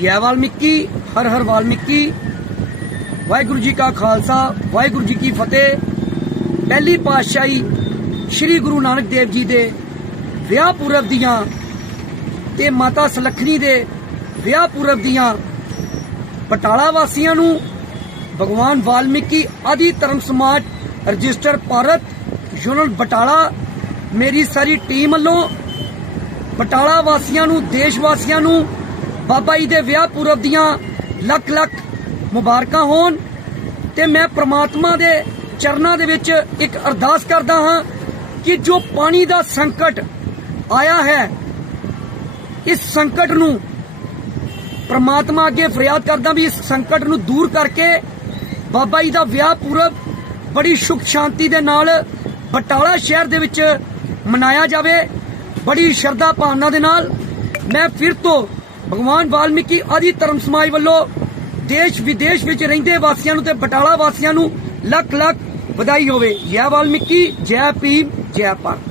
ਜੈ ਵਾਲਮੀਕੀ, ਹਰ ਹਰ ਵਾਲਮੀਕੀ। ਵਾਹਿਗੁਰੂ ਜੀ ਕਾ ਖਾਲਸਾ, ਵਾਹਿਗੁਰੂ ਜੀ ਕੀ ਫਤਿਹ। ਪਹਿਲੀ ਪਾਤਸ਼ਾਹੀ ਸ੍ਰੀ ਗੁਰੂ ਨਾਨਕ ਦੇਵ ਜੀ ਦੇ ਵਿਆਹ ਪੁਰਬ ਦੀਆਂ ਤੇ ਮਾਤਾ ਸਲੱਖਣੀ ਦੇ ਵਿਆਹ ਪੁਰਬ ਦੀਆਂ ਬਟਾਲਾ ਵਾਸੀਆਂ ਨੂੰ ਭਗਵਾਨ ਵਾਲਮੀਕੀ ਆਦਿ ਧਰਮ ਸਮਾਜ ਰਜਿਸਟਰ ਭਾਰਤ ਯੂਨਿਟ ਬਟਾਲਾ, ਮੇਰੀ ਸਾਰੀ ਟੀਮ ਵੱਲੋਂ ਬਟਾਲਾ ਵਾਸੀਆਂ ਨੂੰ, ਦੇਸ਼ ਵਾਸੀਆਂ ਨੂੰ ਬਾਬਾ ਜੀ ਦੇ ਵਿਆਹ ਪੁਰਬ ਦੀਆਂ ਲੱਖ ਲੱਖ ਮੁਬਾਰਕਾਂ ਹੋਣ ਤੇ ਮੈਂ ਪ੍ਰਮਾਤਮਾ ਦੇ ਚਰਨਾਂ ਦੇ ਵਿੱਚ ਇੱਕ ਅਰਦਾਸ ਕਰਦਾ ਹਾਂ ਕਿ ਜੋ ਪਾਣੀ ਦਾ ਸੰਕਟ ਆਇਆ ਹੈ, ਇਸ ਸੰਕਟ ਨੂੰ ਪ੍ਰਮਾਤਮਾ ਅੱਗੇ ਫਰਿਆਦ ਕਰਦਾ ਵੀ ਇਸ ਸੰਕਟ ਨੂੰ ਦੂਰ ਕਰਕੇ ਬਾਬਾ ਜੀ ਦਾ ਵਿਆਹ ਪੁਰਬ ਬੜੀ ਸੁਖ ਸ਼ਾਂਤੀ ਦੇ ਨਾਲ ਬਟਾਲਾ ਸ਼ਹਿਰ ਦੇ ਵਿੱਚ ਮਨਾਇਆ ਜਾਵੇ, ਬੜੀ ਸ਼ਰਧਾ ਭਾਵਨਾ ਦੇ ਨਾਲ ਮੈਂ ਫਿਰ ਤੋਂ ਭਗਵਾਨ ਵਾਲਮੀਕੀ ਆਦਿ ਧਰਮ ਸਮਾਜ ਵੱਲੋਂ ਦੇਸ਼ ਵਿਦੇਸ਼ ਵਿੱਚ ਰਹਿੰਦੇ ਵਾਸੀਆਂ ਨੂੰ ਤੇ ਬਟਾਲਾ ਵਾਸੀਆਂ ਨੂੰ ਲੱਖ ਲੱਖ ਵਧਾਈ ਹੋਵੇ। ਜੈ ਵਾਲਮੀਕੀ, ਜੈ ਭੀਮ, ਜੈ ਭਾਰਤ।